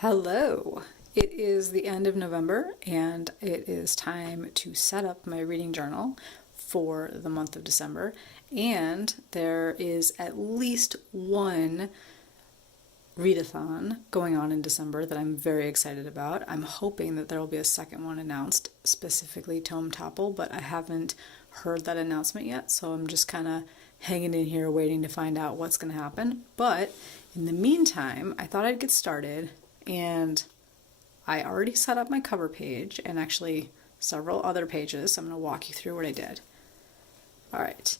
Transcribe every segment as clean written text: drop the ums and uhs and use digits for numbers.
Hello! It is the end of November and it is time to set up my reading journal for the month of December, and there is at least one readathon going on in December that I'm very excited about. I'm hoping that there will be a second one announced, specifically Tome Topple, but I haven't heard that announcement yet, so I'm just kind of hanging in here waiting to find out what's going to happen. But in the meantime, I thought I'd get started, and I already set up my cover page and actually several other pages, so I'm going to walk you through what I did. Alright,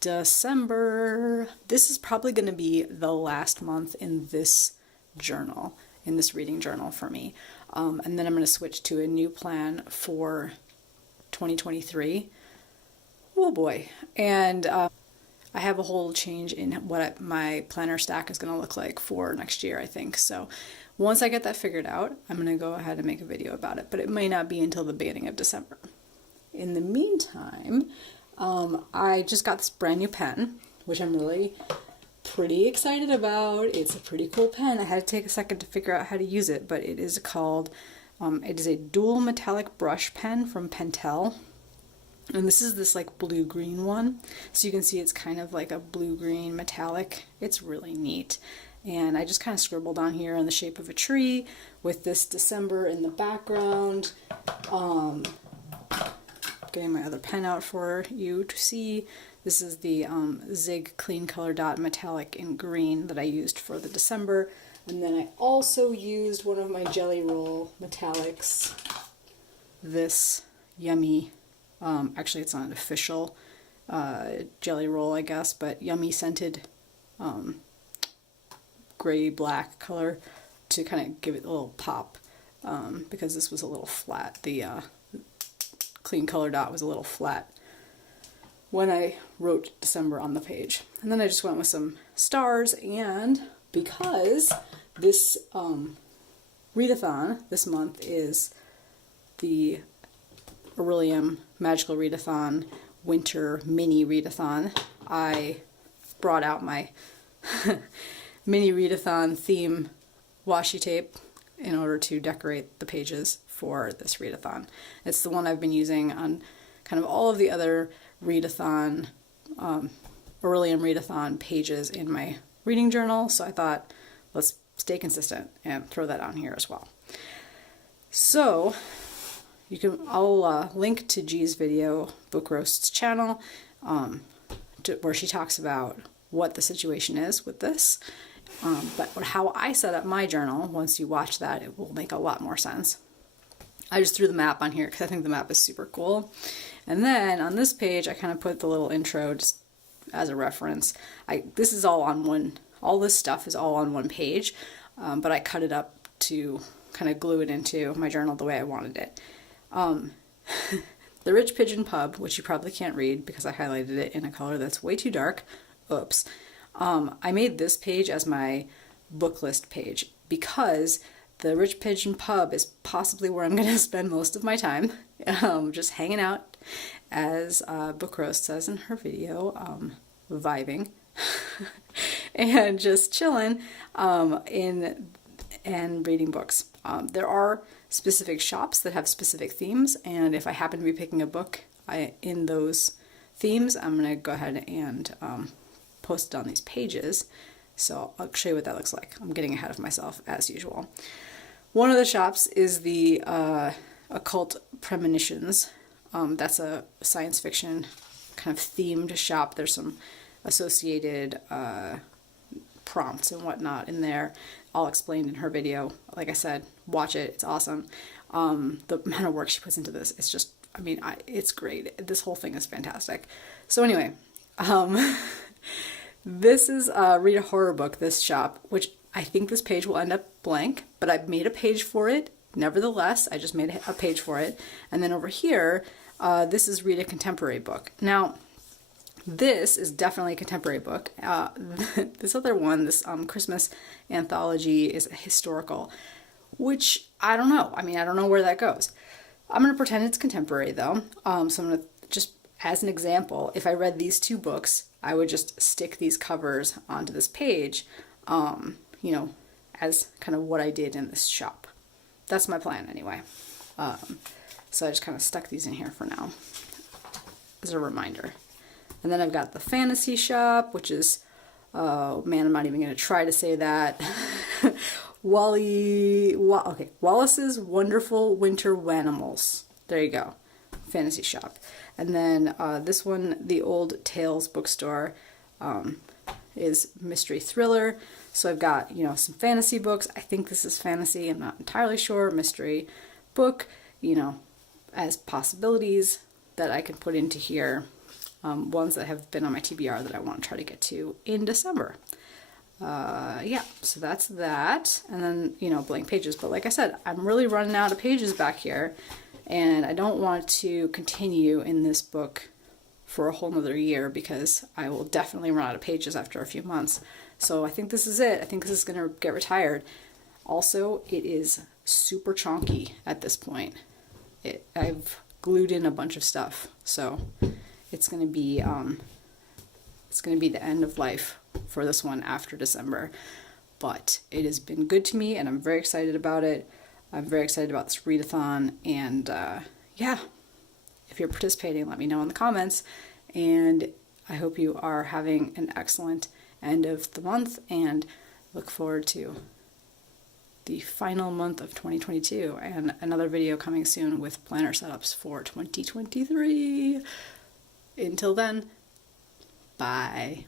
December. This is probably going to be the last month in this journal, in this reading journal for me. And then I'm going to switch to a new plan for 2023. Oh boy. And I have a whole change in what my planner stack is going to look like for next year, I think. So once I get that figured out, I'm going to go ahead and make a video about it, but it may not be until the beginning of December. In the meantime, I just got this brand new pen, which I'm really pretty excited about. It's a pretty cool pen. I had to take a second to figure out how to use it, but it is called, it is a dual metallic brush pen from Pentel. And this is this like blue-green one. So you can see it's kind of like a blue-green metallic. It's really neat. And I just kind of scribbled on here in the shape of a tree with this December in the background. Getting my other pen out for you to see. This is the Zig Clean Color Dot Metallic in green that I used for the December. And then I also used one of my Jelly Roll metallics. This yummy, actually it's not an official Jelly Roll, I guess, but yummy scented gray-black color to kind of give it a little pop, because this was a little flat. The Clean Color Dot was a little flat when I wrote December on the page. And then I just went with some stars, and because this readathon this month is the Orilium Magical Readathon Winter Mini Readathon, I brought out my mini readathon theme washi tape in order to decorate the pages for this readathon. It's the one I've been using on kind of all of the other readathon, Orilium readathon pages in my reading journal, so I thought let's stay consistent and throw that on here as well. So I'll link to G's video, Book Roast's channel, where she talks about what the situation is with this. But how I set up my journal, once you watch that, it will make a lot more sense. I just threw the map on here because I think the map is super cool. And then on this page, I kind of put the little intro just as a reference. This is all on one, all this stuff is all on one page, but I cut it up to kind of glue it into my journal the way I wanted it. The Rich Pigeon Pub, which you probably can't read because I highlighted it in a color that's way too dark. Oops. I made this page as my book list page because the Rich Pigeon Pub is possibly where I'm going to spend most of my time, just hanging out, as Book Roast says in her video, vibing, and just chilling and reading books. There are specific shops that have specific themes, and if I happen to be picking a book in those themes, I'm going to go ahead and post it on these pages. So I'll show you what that looks like. I'm getting ahead of myself as usual. One of the shops is the Occult Premonitions. That's a science fiction kind of themed shop. There's some associated prompts and whatnot in there, all explained in her video. Like I said, watch it. It's awesome. The amount of work she puts into this, it's just, I mean, it's great. This whole thing is fantastic. So anyway, this is Read a Horror Book, this shop, which I think this page will end up blank, but I've made a page for it. Nevertheless, I just made a page for it. And then over here, this is Read a Contemporary Book. Now, this is definitely a contemporary book. This other one, this Christmas anthology, is historical, which I don't know. I mean, I don't know where that goes. I'm going to pretend it's contemporary, though. So I'm going to just, as an example, if I read these two books, I would just stick these covers onto this page, you know, as kind of what I did in this shop. That's my plan anyway. So I just kind of stuck these in here for now as a reminder. And then I've got the fantasy shop, which is, oh man, I'm not even going to try to say that. Wallace's Wonderful Winter Wanimals. There you go. Fantasy shop. And then this one, the Old Tales bookstore, is mystery thriller. So I've got, you know, some fantasy books. I think this is fantasy. I'm not entirely sure. Mystery book, you know, as possibilities that I can put into here. Ones that have been on my TBR that I want to try to get to in December. Yeah, so that's that. And then, you know, blank pages. But like I said, I'm really running out of pages back here. And I don't want to continue in this book for a whole nother year because I will definitely run out of pages after a few months. So I think this is it. I think this is going to get retired. Also, it is super chonky at this point. I've glued in a bunch of stuff, so it's going to be the end of life for this one after December. But it has been good to me, and I'm very excited about it. I'm very excited about this readathon, and yeah, if you're participating, let me know in the comments, and I hope you are having an excellent end of the month, and look forward to the final month of 2022, and another video coming soon with planner setups for 2023. Until then, bye.